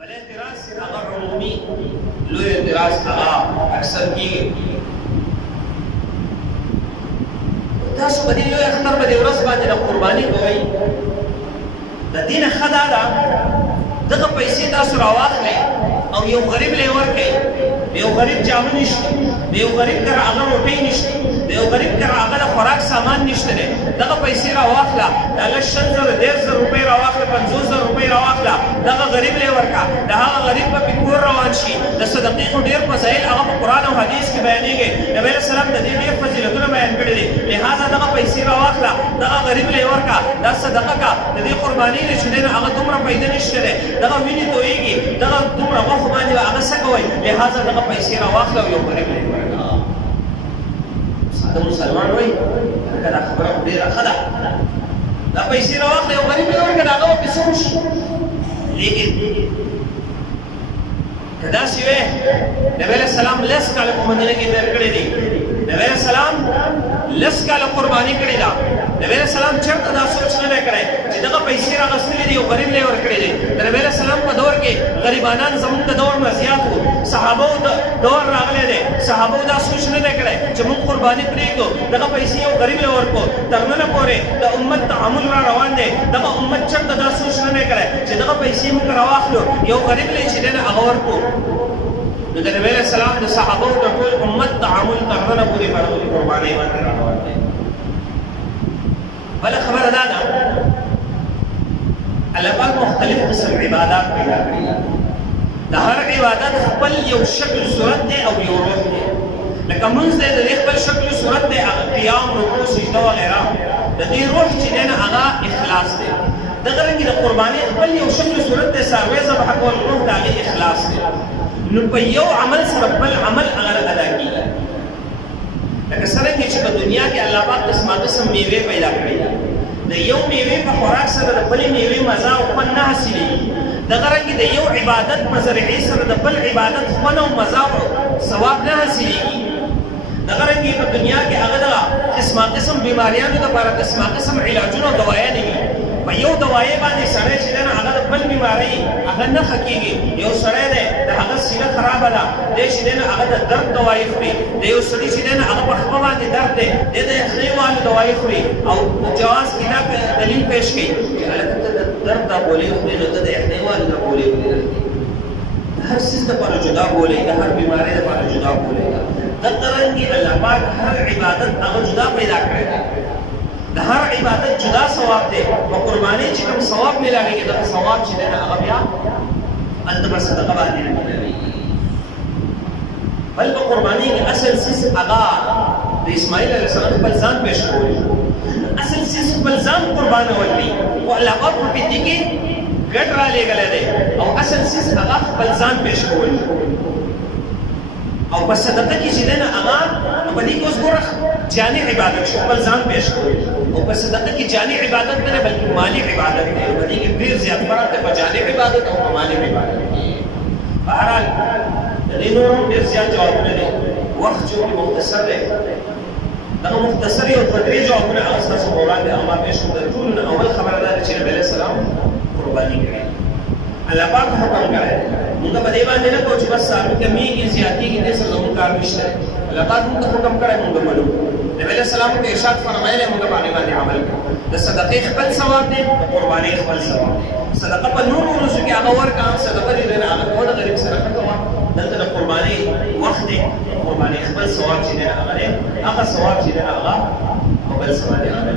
بل اعتراض هغه عمومي لوی اعتراض هغه اکثر کېږي. تاسو په دې لوی اختر په دې ورځ باندې د قرباني کوئ، د دې نه ښه دا ده دغه پیسې تاسو راواخلئ او یو غریب له یې ورکئ. د یو غریب جامه نشته، د یو غریب کره هغه روټۍ نشته، د یو غریب کره هغه د خوراک سامان نشته دی. دغه پیسې راواخله، د هغه 100,000 1,000 روپۍ راواخله، 50,000 روپۍ راواخله، دغه غریب له یې ورکړه. د هغه غریب به پې کور روان شي. د صدقې خو ډېر فضایل هغه په قرآن او حدیث کې بیانېږي. نبي علیه السلام د دې ډېر فضیلتونه بیان کړي دي. لہذا دغه پیسې راواخله، دغه غریب له یې ورکړه، دا صدقه کړه. د دې قربانۍ نه چې دی نو هغه دومره پیدا نشته دی، دغه وینې تویېږي، دغه دومره غوښو باندې به هغه څه کوئ. لہذا دغه پیسې راواخله او یو غریب له یې ورکړه. ساده مسلمان وایي لکه دا خبره خو ډېره ښه ده، دا پیسې راواخله یو غریب له یې ورکړه، د هغه به پسې وشي. لیکن که داسې وی نبي علیه السلام 10 کاله په مدینه کې تېر کړي دي. نبي علیه السلام 10 کاله قرباني کړې ده. نبي علیه السلام چېرته دا سوچ نه دی کړی چې دغه پیسې راغستلې دي یو غریب له یې ورکړې دي. د نبي علیه السلام په دور کې غریبانان زموږ د دور نه زیات وو. صحابو دور راغلی دی، صحابو دا سوچ نه دی کړی چې موږ قرباني پرېږدو، دغه پیسې یو غریب له ورکړو. تر ننه پورې د امت تعامل را روان دی. دغه امت چېرته دا سوچ نه دی کړی چې دغه پیسې موږ راواخلو یو غریب له یې چې دی نه هغه ورکړو. نو د نبي علیه السلام د صحابو د ټول امت تعامل تر ننه پورې په هغه قربانۍ باندې را روان دی. بله خبره دا ده الله پاک مختلف قسم عبادات پیدا کړي. د هر عبادت خپل یو شکل صورت دی او یو روح دی. لکه مونځ دی د دې خپل شکل صورت دی، هغه قیام، رکوع، سجده وغیره. د دې روح چې دی نه هغه اخلاص دی. دغه رنګې د قربانۍ خپل یو شکل صورت دی، څاروی ذبح کول، روح د هغې اخلاص دی. نو په یو عمل سره بل عمل هغه ادا کېږي. لکه څرنګه چې په دنیا کې الله پاک قسمه قسم میوې پیدا کړي دي. د یو میوې په خوراک سره د بلې میوې مزه او خوند نه حاصلېږي. دغه رنګې د یو عبادت په ذریعې سره د بل عبادت خوند او مزه او ثواب نه حاصلېږي. دغه رنګې په دنیا کې هغه دغه قسمه قسم بیماریانو دپاره قسمه قسم علاجونه او دوایانې وي. په یو دوایې باندې سړی چې دی نه هغه د بل بیمارۍ هغه نه ښه کېږي. یو سړی دی د هغه سینه خرابه ده، دی چې دی نه هغه د درد دوایې خوري. د یو سړي چې دی نه هغه په خپه باندې درد دی، دی د یخنۍ والو دوایې خوري او جواز کتاب دلیل پیش کوي چې هلکه ته د درد دا ګولۍ خورې نو ته د یخنۍ والو دا ګولۍ خورې. د هر څیز دپاره جدا ګولۍ، د هر بیمارۍ دپاره جدا ګولۍ ده. دغه رنګې الله پاک هر عبادت هغه جدا پیدا کړی دی. د هر عبادت جدا ثواب دی. په قربانۍ چې کوم ثواب میلاوېږي دغه ثواب چې دی نه هغه بیا هلته په صدقه باندې نه میلاوېږي. بل په قربانۍ کې اصل څیز هغه د اسماعیل علیه السلام خپل ځان پیش کول. اصل څیز خپل ځان قربانول دي، خو الله پاک په دې کې ګډ رالېږلی دی او اصل څیز هغه خپل ځان پیش کول. او په صدقه کې چې دی نه هغه نو په دې کې اوس ګوره جاني عبادت شو، خپل ځان پیش کول. او په صدقه کې جاني عبادت نه دی بلکې مالي عبادت دی. په دې کې ډېر زیات فرق دی په جاني عبادت او په مالي عبادت کې. بهرحال د دې نور هم ډېر زیات جوابونه دي، وخت چونکې مختصر دی. دغه مختصر یو دوه درې جوابونه هغه ستاسو په وړاندې هغه ما پیش کړو. د ټولو نه اول خبره دا ده چې نبي علیه السلام قرباني کړې. الله پاک حکم کړی دی. موږ په دې باندې نه کوو چې بس څاروي کمېږي زیاتېږي دې سره زموږ کار نشته. الله پاک موږ ته حکم کړی، موږ منو. نبي علیه السلام ته ارشاد فرمایلی، موږ په هغې باندې عمل کوو. د صدقې خپل ثواب دی، د قربانۍ خپل ثواب دی. صدقه په نورو ورځو کې هغه ورکړه، صدقه دې دی نه هغه کوه، د غریب سره ښه کوه. دلته د قربانۍ وخت دی، قربانۍ خپل ثواب چې دی نه هغه دی، هغه ثواب چې دی نه هغه او بل ثواب دی هغه